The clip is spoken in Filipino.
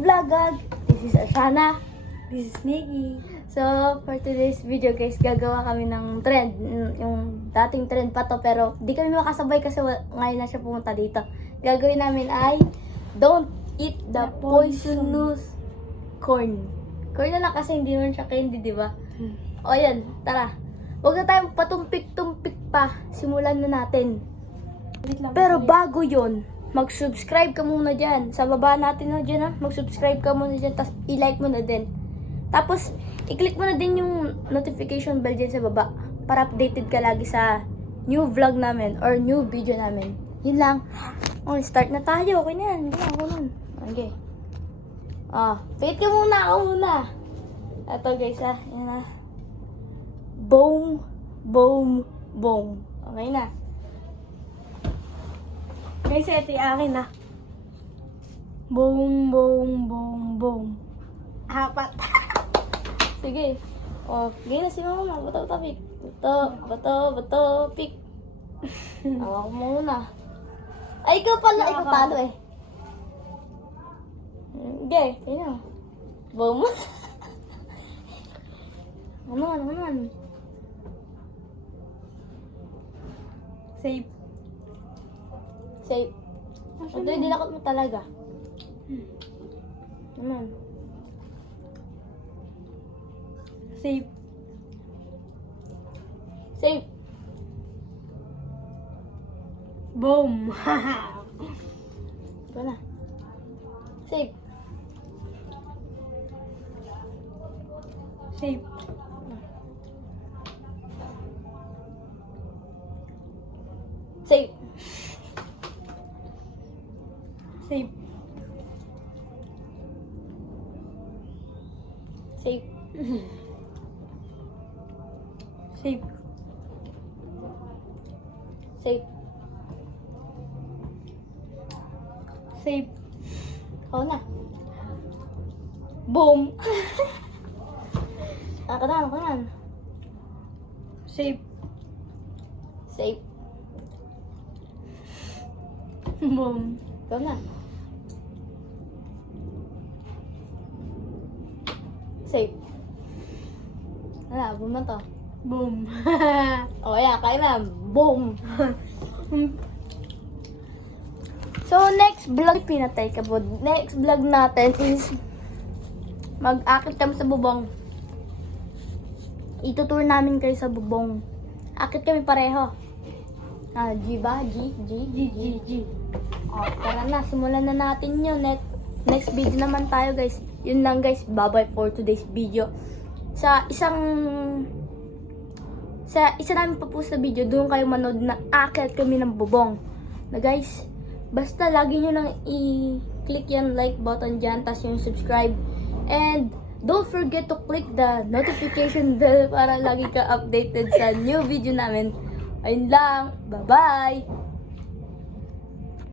Vlogag. This is Ashana. This is Nikki. So, for today's video guys, gagawa kami ng trend. Yung dating trend pa to, pero di kami makasabay kasi ngayon na siya pumunta dito. Gagawin namin ay, don't eat the poisonous corn. Corn na lang kasi hindi naman siya candy, di ba? O yan, tara. Huwag na tayong patumpik-tumpik pa. Simulan na natin. Pero bago yon, mag-subscribe ka muna dyan. Sa baba natin na dyan ha. Mag-subscribe ka muna dyan. Tapos i-like mo na din. Tapos, i-click mo na din yung notification bell dyan sa baba. Para updated ka lagi sa new vlog namin or new video namin. Yun lang. Okay, start na tayo. Okay na yan. Ako nun. Okay. Wait ka muna. Ako muna. Ito guys ha. Yan na. Boom. Boom. Boom. Okay na. Guys, ito yung akin na. Boom, boom, boom, boom. Apat. Sige. Sige na si mama. Bato, pick. Bato, pick. Ako muna. Ay, ikaw pala. Ikaw talo eh. Sige. Tingnan. Boom. Ano. Safe. Safe. Ito yung dinakot mo talaga. Naman. Safe. Safe. Boom. Ito na. Safe. Safe. Safe. Safe. Safe. Safe. Safe. Safe. Ako na. Boom. Ako na. Safe. Safe. Boom. Ikaw na. Safe. Boom na to. Boom. Ayan, kaya na. Boom. So, next vlog, pinatay ka po. Next vlog natin is mag-akit kami sa bubong. Itutour namin kayo sa bubong. Akit kami pareho. G ba? G. Tara na, simulan na natin yun. Next video naman tayo guys. Yun lang guys, bye-bye for today's video. Sa isa namin pa-post na video, doon kayo manood na akit kami ng bubong. Na guys, basta lagi nyo nang i-click yung like button dyan, tas yung subscribe. And don't forget to click the notification bell para lagi ka updated sa new video namin. Ayun lang, bye-bye!